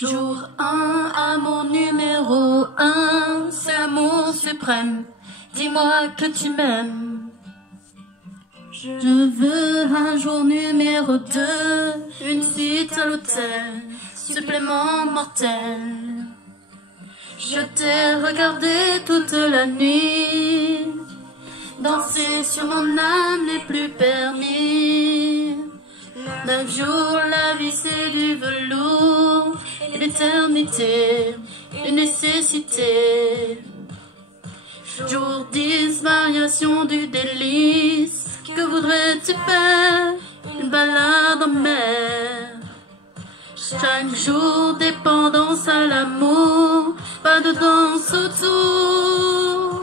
Jour 1, amour numéro 1, c'est l'amour suprême. Dis-moi que tu m'aimes. Je veux un jour numéro 2, une suite à l'hôtel, supplément mortel. Je t'ai regardé toute la nuit, danser sur mon âme n'est plus permis. 9 jours, la vie c'est du velours, et l'éternité, une nécessité. Jour 10, variation du délice, que voudrais-tu faire? Une balade en mer. Chaque jour, dépendance à l'amour, pas de danse autour.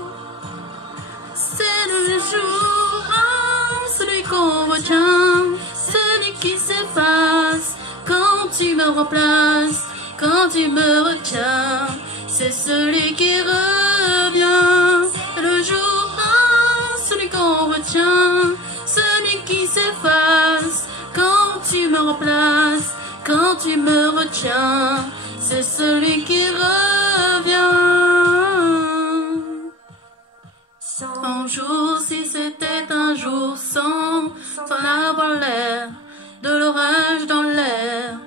C'est le jour 1, celui qu'on retient, celui qui s'efface quand tu me remplaces, quand tu me retiens. C'est celui qui revient. Le jour 1, celui qu'on retient, celui qui s'efface quand tu me remplaces, quand tu me retiens. C'est celui qui revient. 100 jours, si c'était un jour sans avoir l'air de l'orage dans l'air.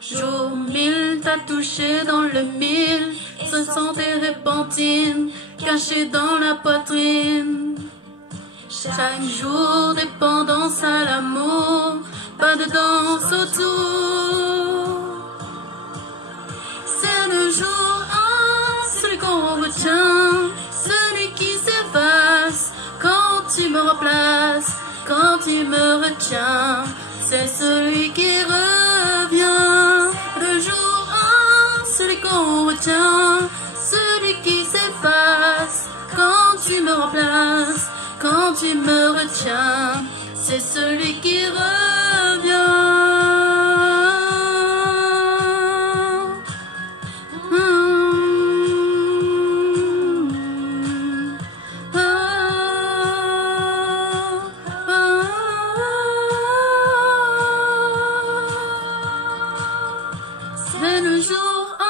Jour 1000, t'as touché dans le 1000, se sentait répentine, cachée dans la poitrine. Chaque jour, dépendance à l'amour, pas de danse autour. C'est le jour 1, celui qu'on retient, celui qui s'efface quand tu me remplaces, quand tu me retiens. C'est celui qui revient. Le jour 1, celui qu'on retient, celui qui s'efface quand tu me remplaces, quand tu me retiens. C'est celui qui revient. C'est le jour 1,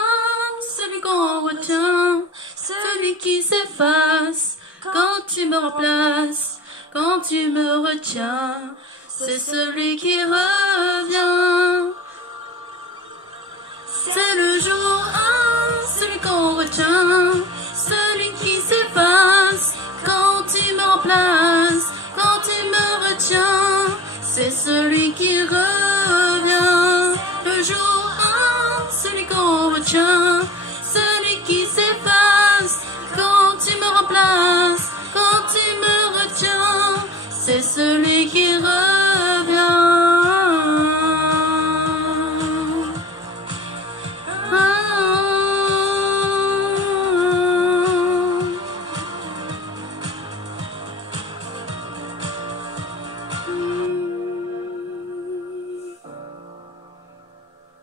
celui qu'on retient, celui qui s'efface quand tu me remplaces, quand tu me retiens. C'est celui qui revient. C'est le jour 1, celui qu'on retient, celui qui s'efface quand tu me remplaces, quand tu me retiens. C'est celui qui revient. Le jour 1, celui qu'on retient, celui qui s'efface quand tu me remplaces, quand tu me retiens. C'est celui qui revient.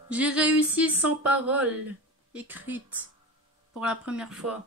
J'ai réussi sans parole écrite pour la première fois.